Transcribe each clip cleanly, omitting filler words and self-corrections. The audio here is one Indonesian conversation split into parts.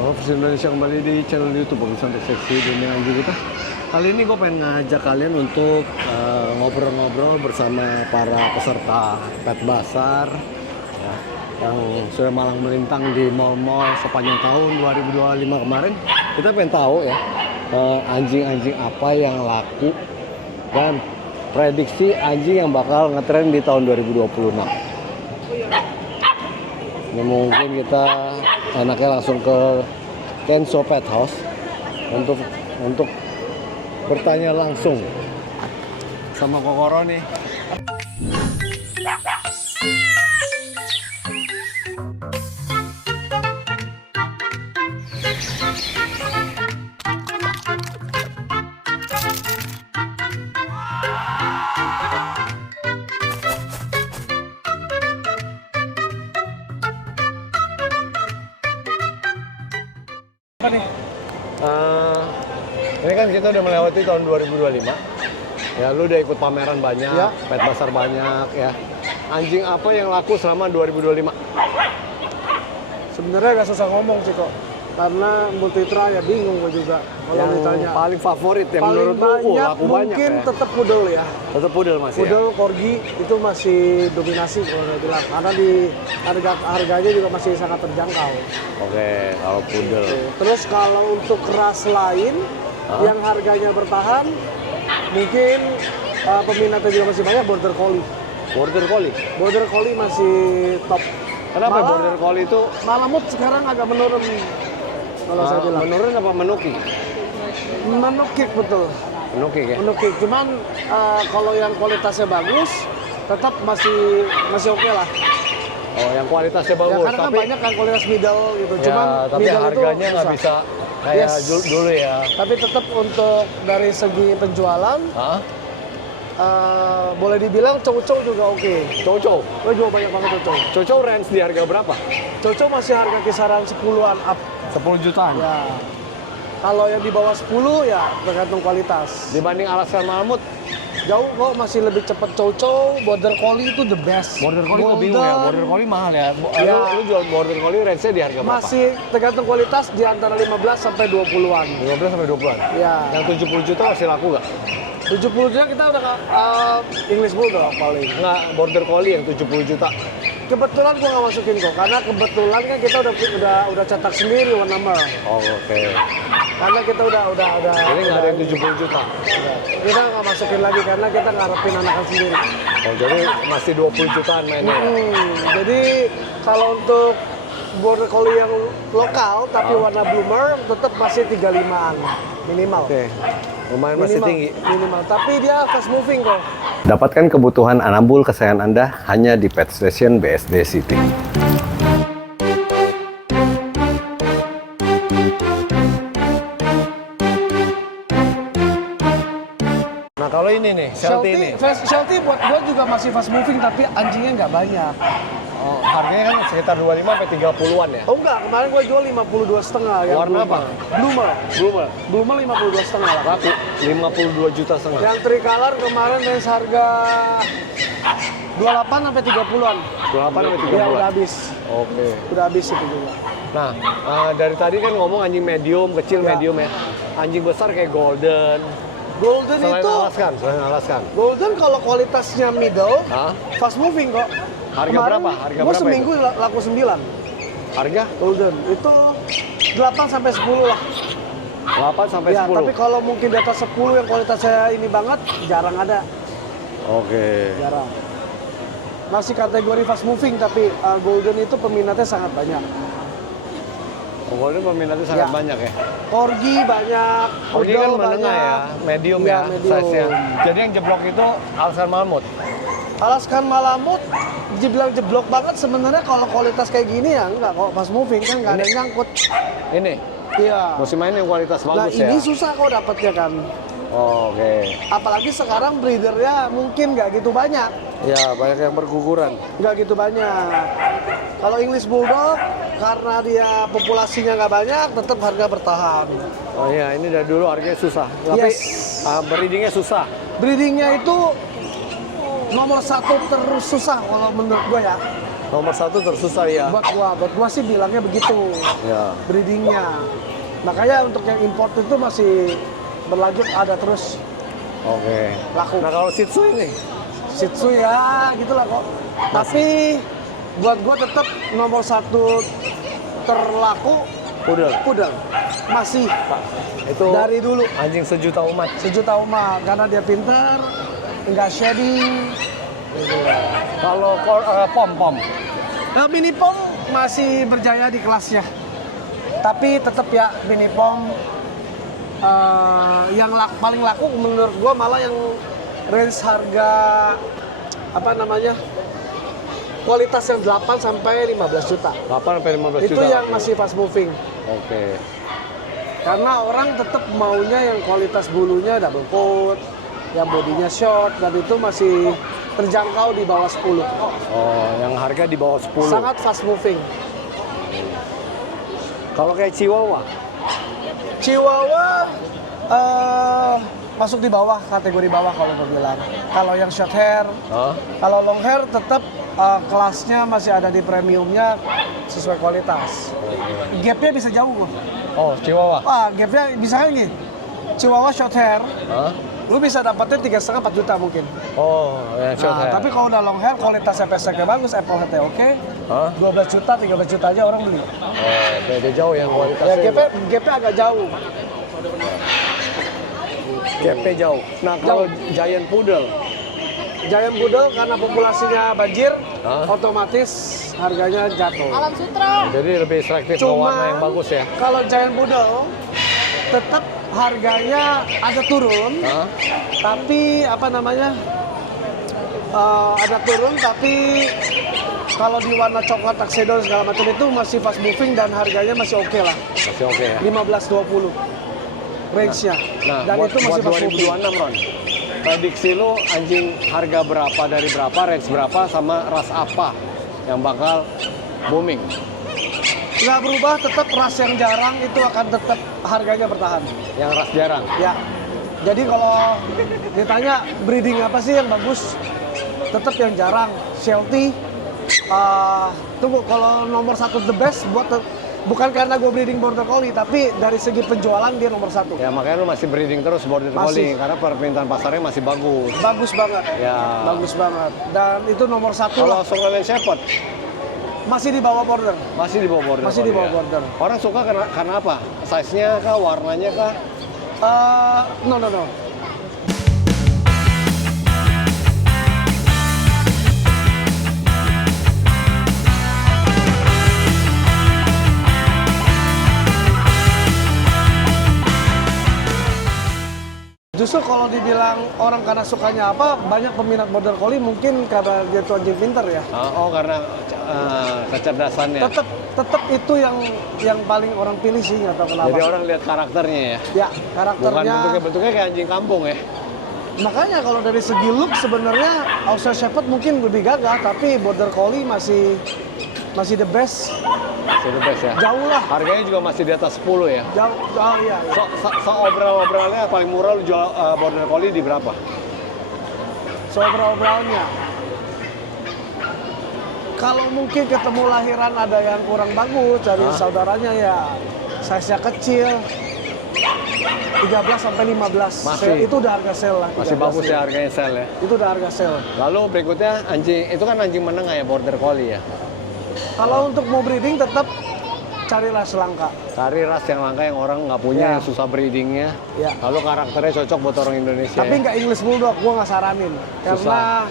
Halo, Visi Indonesia kembali di channel YouTube Bagusan Seksi Dunia Anjing kita. Kali ini gue pengen ngajak kalian untuk ngobrol-ngobrol bersama para peserta Pet Basar ya, yang sudah malang melintang di mall-mall sepanjang tahun 2025 kemarin. Kita pengen tahu ya anjing-anjing apa yang laku dan prediksi anjing yang bakal ngetren di tahun 2026. Ini mungkin kita enaknya langsung ke Kenzo Pet House untuk bertanya langsung sama Kokoro nih. Apa nih? Ini kan kita udah melewati tahun 2025. Ya, lu udah ikut pameran banyak, ya. Pet Basar banyak ya. Anjing apa yang laku selama 2025? Sebenarnya agak susah ngomong sih kok. Karena multitra ya bingung gue juga kalau ditanya. Paling favorit yang paling menurut lu laku banyak mungkin ya? tetap pudel ya. Tetap pudel masih Pudel, ya? corgi itu masih dominasi kalau saya bilang. Karena di harganya juga masih sangat terjangkau. Oke, kalau pudel. Terus kalau untuk ras lain yang harganya bertahan, mungkin peminatnya juga masih banyak. Border Collie. Border Collie? Border Collie masih top. Kenapa Border Collie itu? Malamut sekarang agak menurun. Kalau saya bilang. Menurun apa menukik? Menukik betul. Menukik ya? Menukik. Cuman kalau yang kualitasnya bagus, tetap masih oke lah. Oh, yang kualitasnya bagus. Ya, karena kan banyak kan kualitas middle gitu. Ya, Cuman tapi middle harganya itu nggak bisa kayak dulu ya. Tapi tetap untuk dari segi penjualan, boleh dibilang cow-cow juga oke. Cow-cow? Gue jual banyak banget cow-cow. Cow-cow range di harga berapa? Cow-cow masih harga kisaran 10-an up. 10 jutaan? Ya. Kalau yang di bawah 10 ya tergantung kualitas. Dibanding Alaskan Malamut? Jauh kok, masih lebih cepet cow-cow. Border Collie itu the best. Border Collie gue bingung ya, Border Collie mahal ya. Lu jual Border Collie range-nya di harga berapa? Masih tergantung kualitas di antara 15 sampai 20-an. 15 sampai 20-an? Ya. Yang 70 juta masih laku nggak? 70 juta kita udah English Bulldog paling. Nggak, Border Collie yang 70 juta. Kebetulan gua nggak masukin kok, karena kebetulan kan kita udah cetak sendiri warna merah. Oh, oke. Karena kita udah. Jadi nggak ada yang 70 juta? Kita nggak masukin lagi karena kita ngarepin anakan sendiri. Oh, jadi masih 20 jutaan mainnya ya? Jadi kalau untuk Border Collie yang lokal tapi warna bloomer tetap masih 35-an minimal. Oke. Lumayan masih tinggi. Minimal, tapi dia fast moving kok. Dapatkan kebutuhan anabul kesayangan Anda hanya di Pet Station BSD City. Nah, kalau ini nih, Sheltie ini. Sheltie buat gua juga masih fast moving tapi anjingnya nggak banyak. Oh, harganya kan sekitar 25 sampai 30-an ya? Oh enggak, kemarin gua jual 52,5 ya. Warna apa? Bloomer. Bloomer. Bloomer 52,5 lah. Laku 52 juta setengah. Yang tricolor kemarin range harga 28 sampai 30-an. 28 sampai 30-an. Ya udah habis. Oke. Udah habis itu juga. Nah, dari tadi kan ngomong anjing medium, kecil, medium ya. Anjing besar kayak golden. Golden Selain itu Alaskan. Golden kalau kualitasnya middle, fast moving kok. Harga kemarin, berapa? Harga gua berapa seminggu itu? laku 9. Harga? Golden itu 8 sampai 10 lah. 8 sampai Ya, 10. tapi kalau mungkin di atas 10 yang kualitasnya ini banget, jarang ada. Oke. Jarang. Masih kategori fast moving, tapi Golden itu peminatnya sangat banyak. Golden peminatnya sangat banyak ya. Corgi banyak, Corgi kan menengah ya, medium ya, size-nya. Jadi yang jeblok itu Alaskan Malamut. Alaskan Malamut dibilang jeblok banget sebenarnya kalau kualitas kayak gini ya enggak kok, fast moving kan nggak ada yang nyangkut. Ini? Iya. Musim ini kualitas bagus ya? Nah ini susah kok dapetnya kan. Oh, oke. Apalagi sekarang breedernya mungkin nggak gitu banyak. Ya, banyak yang berguguran. Nggak gitu banyak. Kalau English Bulldog, karena dia populasinya nggak banyak, tetap harga bertahan. Oh iya, ini dari dulu harganya susah. Tapi breedingnya susah. Breedingnya itu nomor 1 terus susah kalau menurut gue ya. Nomor 1 tersusah ya. Buat gua sih bilangnya begitu. Ya. Breedingnya. Makanya untuk yang import itu masih berlanjut ada terus Oke. laku. Nah kalau Shih Tzu ini, Shih Tzu ya gitulah kok. Tapi buat gua tetap nomor 1 terlaku Poodle. Masih itu dari dulu anjing sejuta umat. sejuta umat karena dia pintar, enggak shedding. Kalau pom. Nah, Mini Pom masih berjaya di kelasnya. Tapi tetap ya Mini Pom yang paling laku menurut gua malah yang range harga apa namanya? Kualitas yang 8 sampai 15 juta. 8 sampai 15 Itu juta. yang masih fast moving. Oke. Karena orang tetap maunya yang kualitas bulunya double coat, yang bodinya short, dan itu masih terjangkau di bawah 10. Oh, yang harga di bawah 10. Sangat fast moving. Kalau kayak Chihuahua, Chihuahua masuk di bawah, kategori bawah kalau gue bilang. Kalau yang short hair, Hah? kalau long hair tetap kelasnya masih ada di premiumnya sesuai kualitas. Gapnya bisa jauh gua. Oh, Chihuahua. Wah, gapnya bisa kan gini. Chihuahua short hair, Hah? lu bisa dapatnya 3,5-4 juta mungkin. Oh, yang short Nah, hair. tapi kalau udah long hair, kualitasnya peseknya bagus, apple headnya oke. Hah? 12 juta, 13 juta aja orang beli. Oh, beda jauh yang Ya, kualitasnya. gapnya agak jauh. Gapnya jauh. Nah, kalau Giant Poodle, Giant Poodle karena populasinya banjir, Hah? otomatis harganya jatuh. Alam Sutra. jadi lebih selektif ke warna yang bagus ya. Kalau Giant Poodle tetap harganya ada turun, Hah? tapi apa namanya? Ada turun, tapi kalau di warna coklat tuxedo segala macam itu masih fast moving dan harganya masih oke lah, Masih oke ya. 15-20 range-nya. Nah, Dan buat, itu masih buat fast moving. 2026, Ron. Prediksi lu anjing harga berapa dari berapa, range berapa, sama ras apa yang bakal booming? Nggak berubah, tetap ras yang jarang itu akan tetap harganya bertahan. Yang ras jarang. Ya, jadi kalau ditanya breeding apa sih yang bagus, tetap yang jarang. Sheltie, tunggu kalau nomor 1 the best bukan karena gue breeding border collie, tapi dari segi penjualan dia nomor 1. Ya makanya lu masih breeding terus border collie Masih. karena permintaan pasarnya masih bagus. Bagus banget, Ya. bagus banget. Dan itu nomor 1 Kalau lah, Australian Shepherd masih di bawah border. masih di bawah border. Masih di collie bawah ya? border. Orang suka karena apa? Size-nya kah, warnanya kah? No. Justru kalau dibilang orang karena sukanya apa, banyak peminat border collie mungkin karena dia tuh anjing pinter ya. Oh, karena kecerdasannya. Tetap itu yang paling orang pilih sih, nggak tahu kenapa. Jadi orang lihat karakternya ya. Ya, Bukan karakternya. bentuknya kayak anjing kampung ya. Makanya kalau dari segi look sebenarnya Australian Shepherd mungkin lebih gagah, tapi border collie masih the best. Masih the best ya. Jauh lah. Harganya juga masih di atas 10 ya. Jauh, iya. So obral-obralnya paling murah lu jual border collie di berapa? So overall-nya. Kalau mungkin ketemu lahiran ada yang kurang bagus dari saudaranya ya size-nya kecil. 13 sampai 15. Masih. Itu udah harga sale lah. Masih 13 bagus ya harganya sel ya. Itu udah harga sale. Lalu berikutnya anjing, itu kan anjing menengah ya border collie ya. Kalau untuk mau breeding tetap carilah selangka. Cari ras yang langka yang orang nggak punya, Ya. yang susah breedingnya. Ya. Lalu karakternya cocok buat orang Indonesia. Tapi ya? nggak English Bulldog, gua nggak saranin. Karena Susah.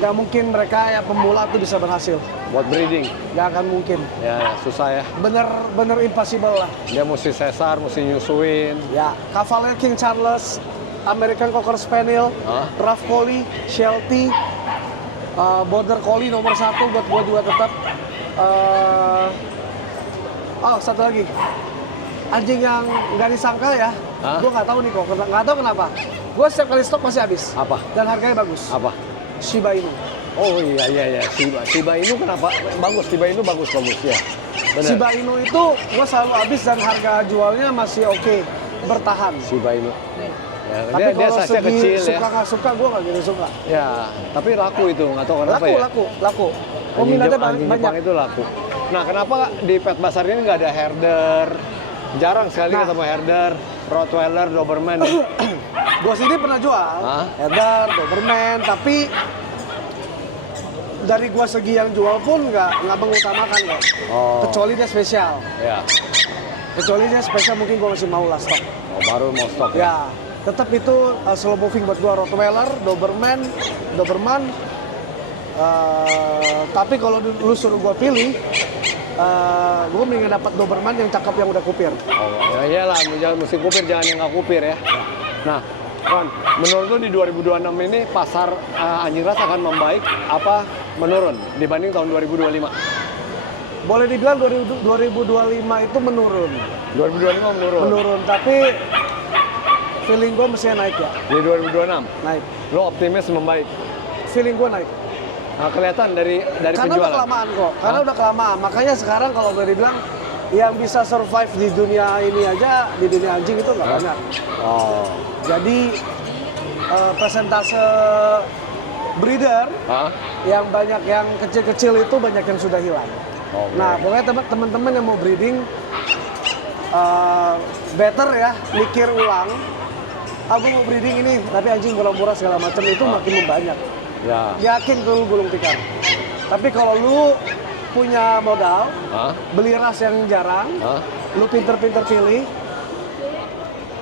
nggak mungkin mereka ya pemula tuh bisa berhasil. Buat breeding, Nggak akan mungkin. ya susah ya. Bener impossible lah. Dia mesti sesar, mesti nyusuin. Ya, Cavalier King Charles, American Cocker Spaniel, Hah? Rough Collie, Sheltie, Border Collie nomor 1 buat gua juga tetap. Satu lagi. Anjing yang nggak disangka ya, Hah? gua nggak tahu nih kok, nggak tahu kenapa. Gua setiap kali stok pasti habis. Apa? Dan harganya bagus. Apa? Shiba Inu. Oh iya. Shiba Inu kenapa? Bagus, Shiba Inu bagus ya. Bener. Shiba Inu itu gua selalu habis dan harga jualnya masih oke, bertahan. Shiba Inu. Ya, Tapi dia kalau size-nya segi kecil suka ya. nggak suka, gua nggak gitu suka. Ya, tapi laku itu, nggak tahu kenapa ya. Laku. Oh, minatnya anjing Jepang banyak. itu laku. Nah, kenapa di Pet Bazar ini nggak ada herder? Jarang sekali Nah. ketemu herder, Rottweiler, Doberman. Gue sini pernah jual, Hah? Herder, Doberman, tapi dari gua segi yang jual pun nggak mengutamakan kok. Oh. Kecuali dia spesial. Ya. Kecuali dia spesial mungkin gua masih mau lah stok. Oh, baru mau stok ya. Ya, tetap itu slow moving buat gua Rottweiler, Doberman. Tapi kalau lu suruh gua pilih, gua mendingan dapat Doberman yang cakep yang udah kupir. Oh, ya iyalah, jangan mesti kupir, jangan yang nggak kupir ya. Nah, Ron, menurut lu di 2026 ini pasar anjing ras akan membaik apa menurun dibanding tahun 2025? Boleh dibilang 2025 itu menurun. 2025 menurun. Menurun, tapi feeling gua mestinya naik ya. Di 2026, Naik. lu optimis membaik. Feeling gua naik. Nah, kelihatan dari Karena udah penjualan. kelamaan kok. Karena Hah? udah kelamaan. Makanya sekarang kalau boleh dibilang yang bisa survive di dunia ini aja, di dunia anjing itu nggak Hah? banyak. Oh. Jadi persentase breeder Hah? yang banyak yang kecil-kecil itu banyak yang sudah hilang. Oke. Nah, pokoknya teman-teman yang mau breeding better ya mikir ulang. Aku mau breeding ini, tapi anjing murah-murah segala macam itu makin membanyak. Ya. Yakin tuh gulung tikar. Tapi kalau lu punya modal, Hah? beli ras yang jarang, Hah? lu pinter-pinter pilih,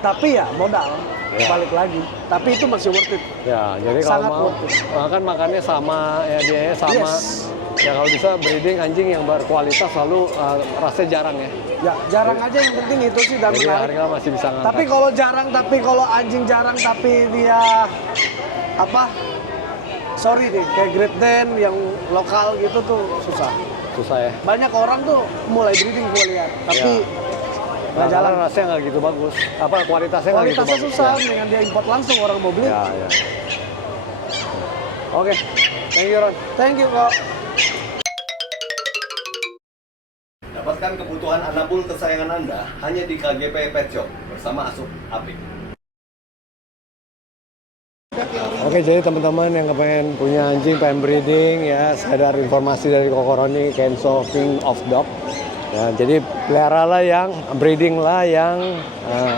tapi ya modal, Ya. balik lagi. Tapi itu masih worth it. Ya, jadi kalau Sangat mau worth it. kan makannya sama, ya biayanya sama. Yes. Ya kalau bisa breeding anjing yang berkualitas lalu rasanya jarang ya. Ya jarang aja yang penting itu sih dan Jadi menarik. harga masih bisa ngangkat. Tapi kalau jarang, tapi kalau anjing jarang, tapi dia apa? Sorry deh, kayak Great Dan yang lokal gitu tuh susah. susah ya. Banyak orang tuh mulai breeding gue lihat, tapi nggak jalan. Karena rasanya nggak gitu bagus. Apa kualitasnya nggak gitu Kualitasnya bagus. susah, Ya. dengan dia import langsung orang mau beli. Ya, ya. Oke, thank you Ron. Thank you kok. Dapatkan kebutuhan anabul kesayangan Anda hanya di KGP Pet Shop bersama Asup Apik. Oke, jadi teman-teman yang kepengen punya anjing, pengen breeding ya, sadar informasi dari Koko Roni, Kenzo King of Dog. Ya, jadi peliharalah yang breeding lah yang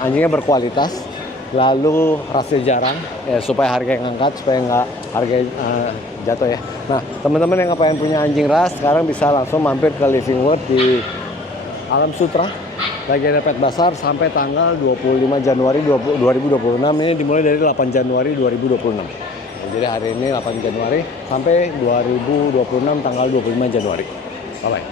anjingnya berkualitas, lalu rasnya jarang, ya supaya harga yang angkat, supaya nggak harga jatuh ya. Nah, teman-teman yang kepengen punya anjing ras, sekarang bisa langsung mampir ke Living World di Alam Sutra. Lagi ada Pet Bazar sampai tanggal 25 Januari 2026, ini dimulai dari 8 Januari 2026. Ya, jadi hari ini 8 Januari sampai 2026 tanggal 25 Januari. Bye-bye.